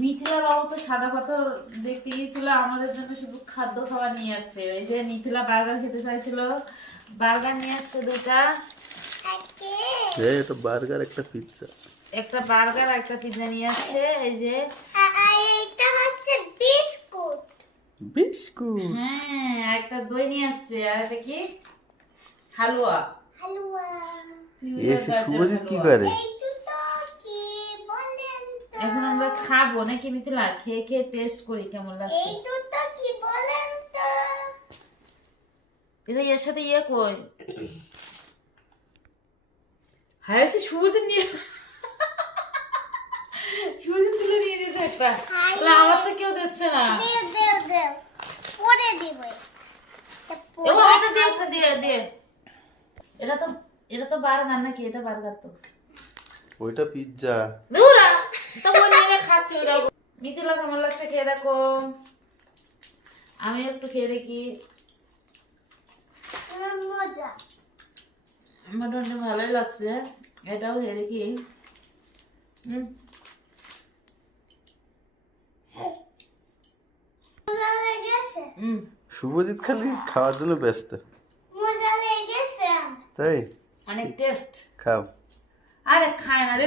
মিথিলা বাবু তো সাদা পাথর দেখতে গিয়েছিল, আমাদের জন্য শুধু খাদ্য খাবার নিয়ে যাচ্ছে। এই যে মিথিলা বার্গার খেতে চাইছিল, বার্গার নিয়ে আসছে দুটা। এটা বার্গার, একটা পিৎজা। একটা বার্গার আর একটা পিৎজা নিয়ে আসছে। এই যে এটা হচ্ছে বিস্কুট। বিস্কুট। হ্যাঁ, একটা দই নিয়ে আসছে, আর এটা কি হালুয়া। হালুয়া। এসে শুভজিৎ কি করে? এইটা কি বলেন তো? এখন আমরা খাবো নাকি মিথিলা? খেয়ে খেয়ে টেস্ট করি কেমন লাগছে। এইটা কি বলেন তো? এটা এর সাথে ইয়ে কই, হ্যাঁ সে সুজিত নিয়ে, সুজিত তুলে নিয়ে নিয়েছে একটা। তাহলে আমার তো কেউ দিচ্ছে না। দেও পরে দিবে। এবার এটা দিয়ে, একটা দিয়ে দিয়ে। এটা তো বার্গার নাকি? এটা বার্গার তো। ওইটা পিৎজা। দূরা তো বলে নিয়ে খাচ্ছি। ওটা মিথিলা কেমন লাগছে খেয়ে দেখো। আমি একটু খেয়ে দেখি। মজা। মোটামুটি ভালোই লাগছে। এটাও খেয়ে দেখি। মজা লেগেছে। শুভজিৎ খালি খাওয়ার জন্য ব্যস্ত। মজা লেগেছে। তাই অনেক টেস্ট। খাও। আরে খায় না রে।